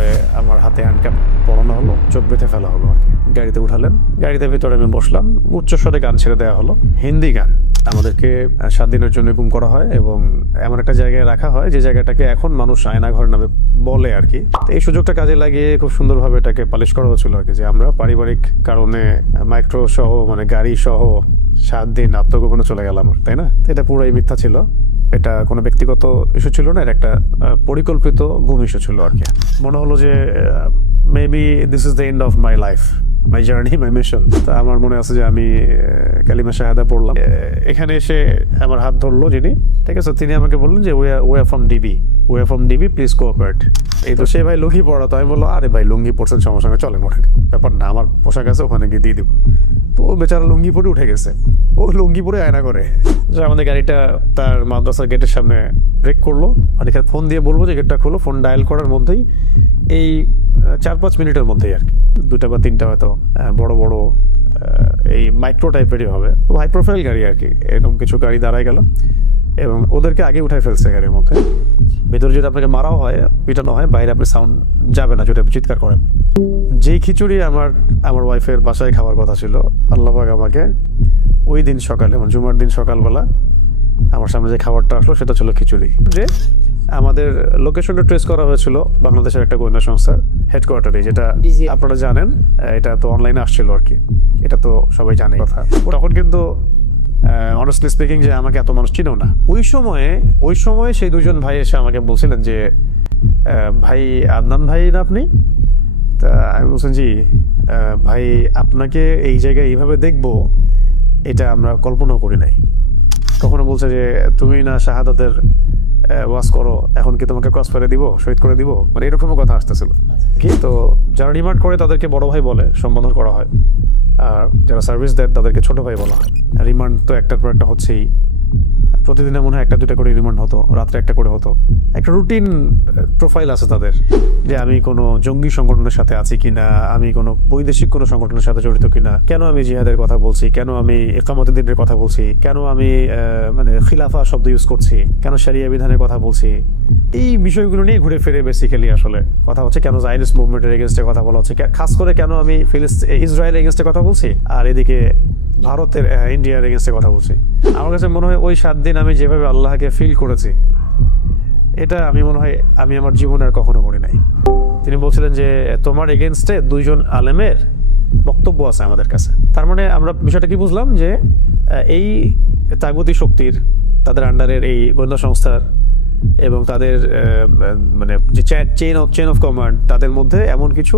তারপরে আমার হাতে হ্যান্ডক্যাপ পরানো হলো, চোখ বেঁধে ফেলা হলো আর কি। গাড়িতে উঠালেন, গাড়িতে ভিতরে আমি বসলাম, উচ্চস্বরে গান ছেড়ে দেওয়া হলো, হিন্দি গান। আমাদেরকে 7 দিনের জন্য গুম করা হয় এবং এমন একটা জায়গায় রাখা হয় যে জায়গাটাকে এখন মানুষ আয়নাঘর নামে বলে আর কি। এই সুযোগটা কাজে লাগিয়ে খুব সুন্দরভাবে এটাকে পালিশ করা হচ্ছিল আর কি, যে আমরা পারিবারিক কারণে মাইক্রো সহ মানে গাড়ি সহ 7 দিন আত্মগোপনে চলে গেলাম, তাই না? এটা পুরোই মিথ্যা ছিল, এটা কোনো ব্যক্তিগত ইস্যু ছিল না, এটা একটা পরিকল্পিত গুম ইস্যু ছিল আর কি। মনে হলো যে maybe this is the end of my life, my journey, my mission. তা আমার মনে আছে যে আমি কালিমা শাহাদা পড়লাম। এখানে এসে আমার হাত ধরলো যিনি, ঠিক আছে, তিনি আমাকে বললেন যে we are from DB, please cooperate. এই তো সে ভাই লুঙ্গি পড়া, তো আমি বললো আরে ভাই লুঙ্গি পড়ছেন সমস্যা নেই, চলেন ওঠেন, ব্যাপার না, আমার পোশাক আছে ওখানে গিয়ে দিয়ে দিব। তো ও বেচারা লুঙ্গি পরে উঠে গেছে, ও লুঙ্গি পরে আয়না করে। আমাদের গাড়িটা তার মাদ্রাসার গেটের সামনে ব্রেক করলো, আর এখানে ফোন দিয়ে বলবো যে গেটটা খোলো। ফোন ডায়াল করার মধ্যেই এই 4-5 মিনিটের মধ্যেই আর কি 2টা বা 3টা হয়তো বড় বড় এই মাইক্রো টাইপেরই হবে, হাই প্রোফাইল গাড়ি আর কি, এরকম কিছু গাড়ি দাঁড়ায় গেল এবং ওদেরকে আগে উঠাই ফেলছে গাড়ির মধ্যে। ভেতরে যদি আপনাকে মারাও হয়, পিটানো হয়, বাইরে আপনি সাউন্ড যাবে না যদি আপনি চিৎকার করেন। যেই খিচুড়ি আমার ওয়াইফের বাসায় খাওয়ার কথা ছিল, আল্লাহ পাক আমাকে ওই দিন সকালে মানে জুমার দিন সকালবেলা আমার সামনে যে খাবারটা আসলো সেটা ছিল খিচুড়ি। যে আমাদের লোকেশনটা ট্রেস করা হয়েছিল বাংলাদেশের একটা গোয়েন্দা সংস্থার হেডকোয়ার্টারে, যেটা আপনারা জানেন, এটা তো অনলাইনে আসছিল আর কি, এটা তো সবাই জানে কথা। তখন কিন্তু অনেস্টলি স্পিকিং যে আমাকে এত মানুষ চিনেও না। ওই সময় সেই 2জন ভাই এসে আমাকে বলছিলেন যে ভাই আদনান ভাই না আপনি? তা আমি বলছেন জি ভাই, আপনাকে এই জায়গায় এইভাবে দেখবো এটা আমরা কল্পনাও করি নাই। কখনো বলছে যে তুমি না শাহাদাতের ওয়াজ করো, এখন কি তোমাকে ক্রস ফায়ারে দিব, শহীদ করে দিব, মানে এরকমও কথা আসতেছিল কি। তো যারা রিমান্ড করে তাদেরকে বড় ভাই বলে সম্বোধন করা হয়, আর যারা সার্ভিস দেয় তাদেরকে ছোট ভাই বলা হয়। রিমান্ড তো একটার পর একটা হচ্ছেই, প্রতিদিনে মনে হয় 1-2টা করে রিমান্ড হতো, রাত্রে 1টা করে হতো। একটা রুটিন প্রোফাইল আছে তাদের, যে আমি কোনো জঙ্গি সংগঠনের সাথে আছি কিনা, আমি কোনো বৈদেশিক কোনো সংগঠনের সাথে জড়িত কিনা, কেন আমি জিহাদের কথা বলছি, কেন আমি ইকামতে দ্বীনের কথা বলছি, কেন আমি মানে খিলাফা শব্দ ইউজ করছি, কেন শরিয়া বিধানের কথা বলছি, এই বিষয়গুলো নিয়ে ঘুরে ফিরে বেসিক্যালি আসলে কথা হচ্ছে। কেন জায়নিস্ট মুভমেন্টের এগেনস্টে কথা বলা হচ্ছে, খাস করে কেন আমি ইসরায়েলের এগেনস্টে কথা বলছি, আর এদিকে ভারতের ইন্ডিয়ার এগেনস্টে কথা বলছি। আমার কাছে মনে হয় ওই 7 দিন আমি যেভাবে আল্লাহকে ফিল করেছি, এটা আমি মনে হয় আমি আমার জীবনে আর কখনো করি নাই। তিনি বলছিলেন যে তোমার এগেনস্টে 2জন আলেমের বক্তব্য আছে আমাদের কাছে। তার মানে আমরা বিষয়টা কি বুঝলাম, যে এই তাগুতি শক্তির, তাদের আন্ডারের এই গোয়েন্দা সংস্থার এবং তাদের মানে যে চেইন অফ কমান্ড, তাদের মধ্যে এমন কিছু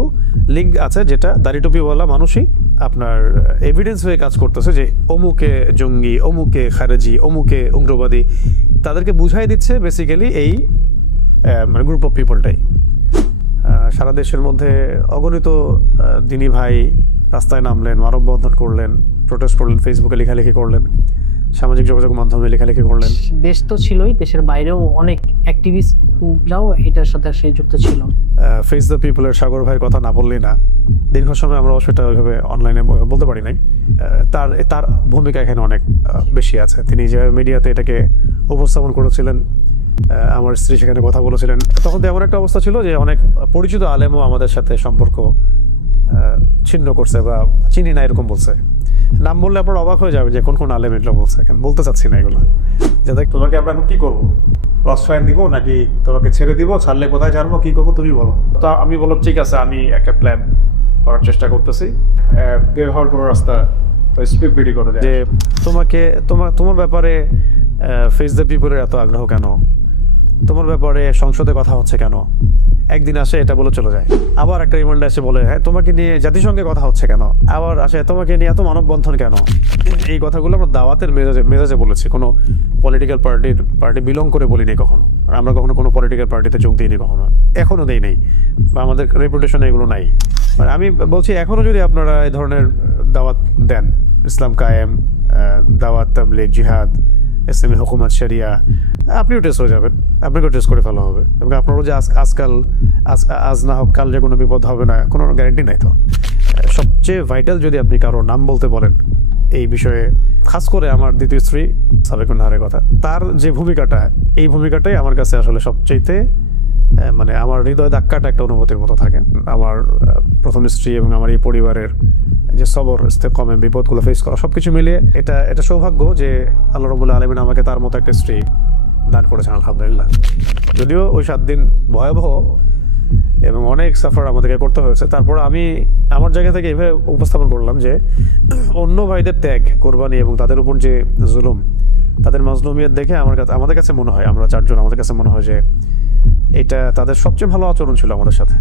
লিঙ্ক আছে যেটা দাড়িটুপিওয়ালা মানুষই আপনার এভিডেন্স হয়ে কাজ করতেছে, যে অমুকে জঙ্গি, অমুকে খারেজি, অমুকে উগ্রবাদী, তাদেরকে বুঝাই দিচ্ছে বেসিক্যালি এই মানে গ্রুপ অফ পিপলটাই। সারা দেশের মধ্যে অগণিত দিনী ভাই রাস্তায় নামলেন, মানববন্ধন করলেন, প্রোটেস্ট করলেন, ফেসবুকে লেখালেখি করলেন, সামাজিক যোগাযোগ মাধ্যমে লেখালেখি করলেন। দেশ তো ছিলই, দেশের বাইরেও অনেক অ্যাক্টিভিস্টরাও এটার সাথে যুক্ত ছিল। ফেস দ্য পিপলের সাগর ভাইয়ের কথা না বললেই না, দীর্ঘ সময় আমরা সেটা ওইভাবে অনলাইনে বলতে পারি নাই। তার ভূমিকা এখানে অনেক বেশি আছে। তিনি যে মিডিয়াতে এটাকে উপস্থাপন করেছিলেন, আমার স্ত্রী সেখানে কথা বলেছিলেন, তখন তো এমন একটা অবস্থা ছিল যে অনেক পরিচিত আলেমও আমাদের সাথে সম্পর্ক ছিন্ন করছে বা চিনি না এরকম বলছে। নাম বললে আপনার অবাক হয়ে যাবে যে কোন কোন আলেম এগুলো বলছে, কেন বলতে চাচ্ছি না এগুলো। যাতে তোমাকে আমরা কি করবো, ক্রস ফায়ার দিব নাকি তোমাকে ছেড়ে দিব, ছাড়লে কোথায় জানবো, কি করবো তুমি বলো। তো আমি বললাম ঠিক আছে, আমি একটা প্ল্যান করার চেষ্টা করতেছি, বের হওয়ার কোনো রাস্তা স্পিড বিডি করে যে তোমার ব্যাপারে ফেস দ্য পিপলের এত আগ্রহ কেন, তোমার ব্যাপারে সংসদে কথা হচ্ছে কেন, একদিন আসে এটা বলে চলে যায়, আবার একটা রিমান্ডে এসে বলে হ্যাঁ তোমাকে নিয়ে জাতিসংঘে কথা হচ্ছে কেন, আবার আসে তোমাকে নিয়ে এত মানববন্ধন কেন। এই কথাগুলো আমরা দাওয়াতের মেজাজে বলেছি, কোনো পলিটিক্যাল পার্টি বিলং করে বলিনি কখনো, আর আমরা কখনো কোনো পলিটিক্যাল পার্টিতে যোগ দিইনি কখনো, এখনো দেই নেই, বা আমাদের রেপুটেশনে এগুলো নাই। মানে আমি বলছি এখনো যদি আপনারা এই ধরনের দাওয়াত দেন, ইসলাম কায়েম, দাওয়াত তাবলীগ, জিহাদ, ইসলামী হুকুমত, শরিয়া, আপনিও টেস্ট হয়ে যাবেন, আপনাকেও টেস্ট করে ফেলা হবে, এবং আপনারও যে আজ না হোক কাল যে কোনো বিপদ হবে না কোনো গ্যারেন্টি নাই। তো সবচেয়ে ভাইটাল যদি আপনি কারো নাম বলতে বলেন এই বিষয়ে, খাস করে আমার দ্বিতীয় স্ত্রী সাবেকুন নাহারের কথা, তার যে ভূমিকাটা, এই ভূমিকাটাই আমার কাছে আসলে সবচেয়ে মানে আমার হৃদয় ধাক্কাটা একটা অনুভূতির মতো থাকে। আমার প্রথম স্ত্রী এবং আমার এই পরিবারের যে সবর ইস্তেকমে বিপদগুলো ফেস করা সবকিছু মিলিয়ে এটা সৌভাগ্য যে আল্লাহ রাব্বুল আলামিন আমাকে তার মতো একটা স্ত্রী দান করেছেন, আলহামদুলিল্লাহ। যদিও ওই 7 দিন ভয়াবহ এবং অনেক সাফার আমাদেরকে করতে হয়েছে, তারপর আমি আমার জায়গা থেকে এভাবে উপস্থাপন করলাম যে অন্য ভাইদের ত্যাগ, কোরবানি এবং তাদের উপর যে জুলুম, তাদের মাজলুমিয়ত দেখে আমাদের কাছে মনে হয়, আমরা 4 জন, আমাদের কাছে মনে হয় যে এটা তাদের সবচেয়ে ভালো আচরণ ছিল আমাদের সাথে।